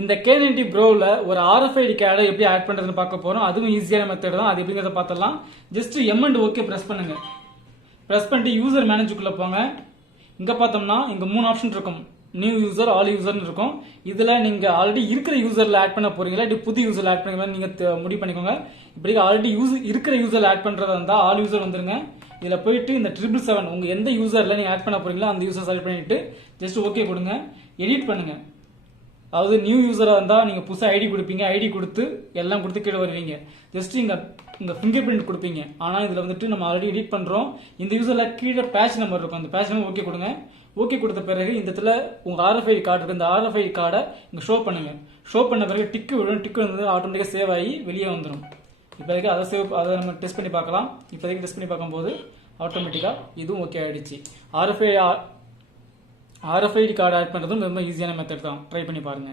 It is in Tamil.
இந்த K90 Proல ஒரு RFID கார்டை எப்படி ஆட் பண்றதுன்னு பார்க்க போறோம். அதுவும் ஈஸியான மெத்தட் தான். அது எப்படிங்கறத பார்த்தலாம். Just M and OK press பண்ணுங்க. பிரஸ் பண்ணிட்டு யூசர் மேனேஜருக்குள்ள போங்க. இங்க பார்த்தோம்னா இங்க 3 ஆப்ஷன் இருக்கும். நியூ யூசர், ஆல் யூசர்னு இருக்கும். இதுல நீங்க ஆல்ரெடி இருக்கிற யூசர்ல ஆட் பண்ண போறீங்களா இல்ல புது யூசர்ல ஆட் பண்ணீங்களா நீங்க முடிவு பண்ணிக்கோங்க. இப்படி ஆல்ரெடி இருக்கிற யூசர்ல ஆட் பண்றதா இருந்தா ஆல் யூசர் வந்துருங்க. இதுல போயிட்டு இந்த 777 உங்க எந்த யூசர்ல நீங்க ஆட் பண்ண போறீங்களோ அந்த யூசர் செலக்ட் பண்ணிட்டு ஜஸ்ட் ஓகே கொடுங்க. எடிட் பண்ணுங்க. அதாவது நியூ யூசரா இருந்தா நீங்க புதுசா ஐடி கொடுப்பீங்க. ஐடி கொடுத்து எல்லாம் கொடுத்து கீழே வருவீங்க. ஜஸ்ட் இங்க ஃபிங்கர் பிரிண்ட் கொடுப்பீங்க. ஆனா இதுல வந்துட்டு நம்ம ஆல்ரெடி எடிட் பண்றோம். இந்த யூசர்ல கீழே பேட்ச் நம்பர் இருக்கும். அந்த பேட்ச் நம்பர் ஓகே கொடுங்க. ஓகே கொடுத்த பிறகு இந்த இடத்துல உங்க RFID கார்டு இருக்கு. இந்த RFID கார்டை இங்க ஷோ பண்ணுங்க. ஷோ பண்ண பிறகு டிக்கு விடும். டிக்கு வந்து ஆட்டோமேட்டிக்கா சேவ் ஆகி வெளியே வந்துடும். இப்போதைக்கு அதை நம்ம டெஸ்ட் பண்ணி பார்க்கலாம். இப்போதைக்கு டெஸ்ட் பண்ணி பார்க்கும்போது ஆட்டோமேட்டிக்கா இதுவும் ஓகே ஆயிடுச்சு. RFID கார்டு ஆட் பண்றதும் ரொம்ப ஈஸியான மெத்தட் தான். ட்ரை பண்ணி பாருங்க.